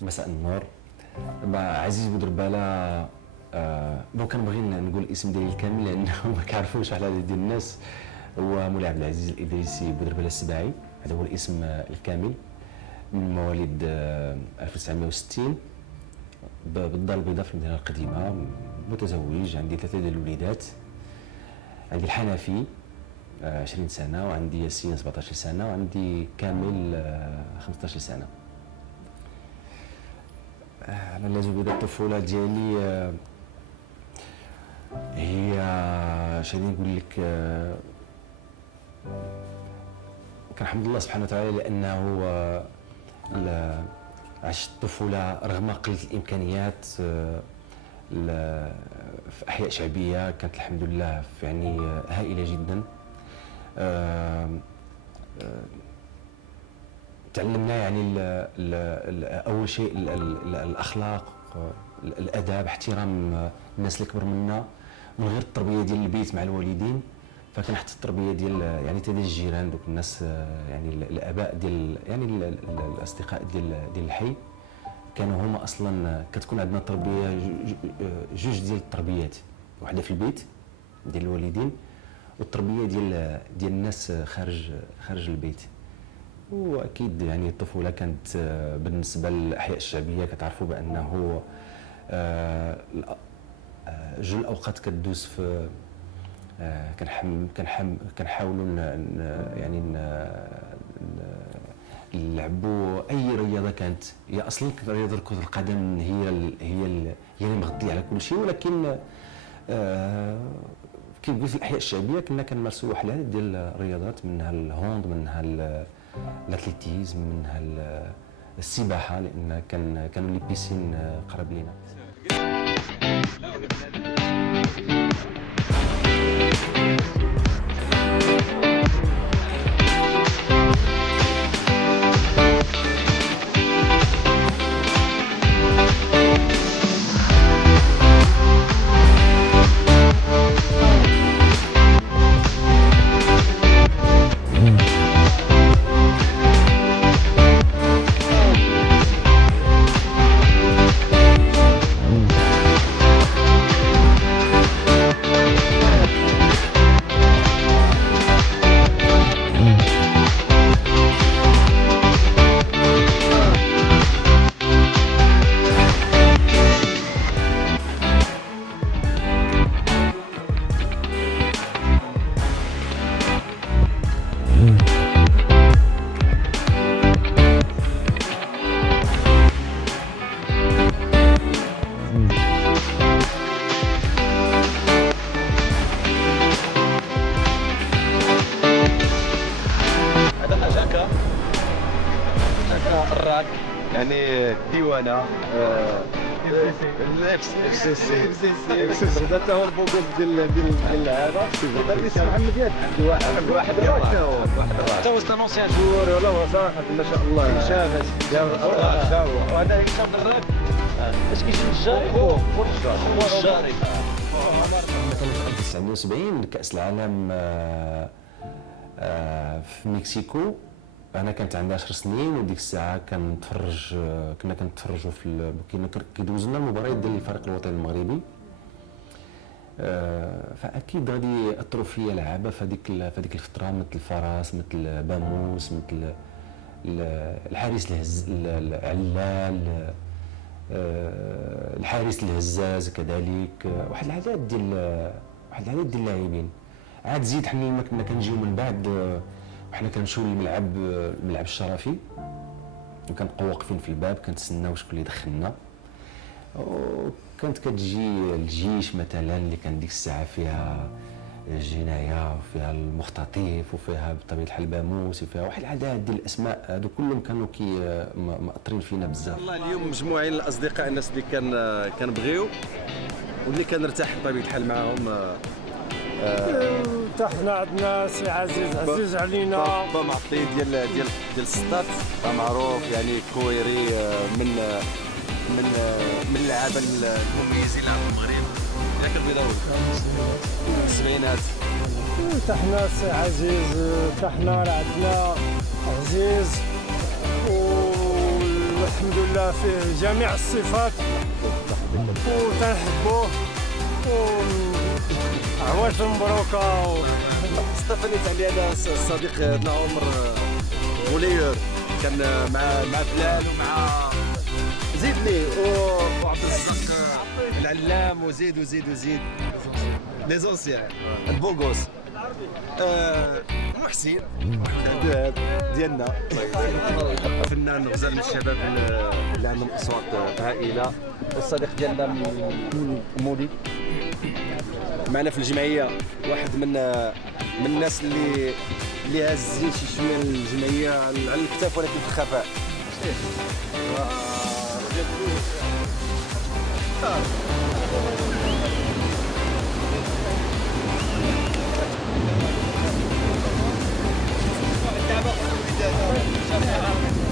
مساء النور. عزيز بودربالة. دونك كنبغي نقول الاسم ديالي الكامل لانه ما كيعرفوش على عدد ديال الناس. هو مولاي عبد العزيز الادريسي بودربالة السباعي، هذا هو الاسم الكامل. من مواليد 1960 بالدار البيضاء في المدينه القديمه. متزوج، عندي 3 ديال الوليدات. عندي الحنفي 20 سنه، وعندي ياسين 17 سنه، وعندي كامل 15 سنه. على لازم الطفوله ديالي هي شنو نقول لك، كنحمد الله سبحانه وتعالى لانه عشت الطفوله رغم قله الامكانيات في احياء شعبيه كانت الحمد لله يعني هائله جدا. تعلمنا يعني اول شيء الاخلاق، الاداب، احترام الناس اللي كبر منا، من غير التربيه ديال البيت مع الوالدين فكان حتى التربيه ديال يعني حتى ديال الجيران، دوك الناس يعني الاباء ديال يعني الاصدقاء ديال الحي كانوا هما اصلا. كتكون عندنا تربيه جوج ديال التربيات، وحده في البيت ديال الوالدين والتربيه ديال الناس خارج البيت. واكيد يعني الطفوله كانت بالنسبه للاحياء الشعبيه كتعرفوا بانه جوج الاوقات كدوز في كنحاولوا يعني نلعبوا اي رياضه كانت. هي اصلا رياضه كره القدم هي اللي مغطيه على كل شيء، ولكن كيف قلت في الاحياء الشعبيه كنا كنمارسوا واحد العدد ديال الرياضات، منها الهوند، منها الاتليتيزم، منها السباحه، لان كانوا لي بيسين قراب لينا. الراك يعني ديوانه هذا هو البوكس ديال هذا الاسم محمد ياد. عندي واحد الراك حتى هو ستان اونسيان جوور ولا هو صراحه ما شاء الله شافت وهذا هشام الراك. اش كيجي الجاري هو الجاري. مثلا في 1970 كاس العالم في مكسيكو، انا كانت عندي 10 سنين، وديك الساعه كنا كنتفرجوا كنا كيدوزوا لنا المباريات ديال الفريق الوطني المغربي. فاكيد غادي اثروا فيا لعابه في هذيك الفتره، مثل الفراس، مثل باموس، مثل الحارس العلال، الحارس الهزاز كذلك. واحد العدد ديال اللاعبين. عاد زيد حنا لما كنا كنجيو من بعد وحنا كنمشيو للملعب الشرفي، وكنبقاو واقفين في الباب كنتسناو شكون اللي يدخلنا. وكانت كتجي الجيش مثلا اللي كان ديك الساعه فيها الجنايه وفيها المختطيف وفيها بطبيعه الحال باموس وفيها واحد العدد ديال الاسماء. هادو كلهم كانوا مأثرين فينا بزاف. والله اليوم مجموعين الاصدقاء، الناس اللي كنبغيو واللي كنرتاح بطبيعه الحال معاهم. حنا عندنا سي عزيز علينا معطي ديال السطات معروف، يعني كويري من اللعابه المميزين اللي عند المغرب. ياك البيضاوي السبعينات. حنا سي عزيز، حنا عندنا عزيز والحمد لله العائلة في جميع الصفات وتنحبوه وعواش مبروكة استفدت علي انا الصديق هذا عمر غوليور كان مع بلال ومع زيدني وعبد الرزاق العلام وزيد لي زونسيان البوغوس محسن محمد ديالنا فنان غزال من الشباب اللي عندهم اصوات هائله والصديق ديالنا من مودي معنا في الجمعيه واحد من الناس اللي هازين شي شويه الجمعيه على الكتاف ولكن في الخفاء. الدعوه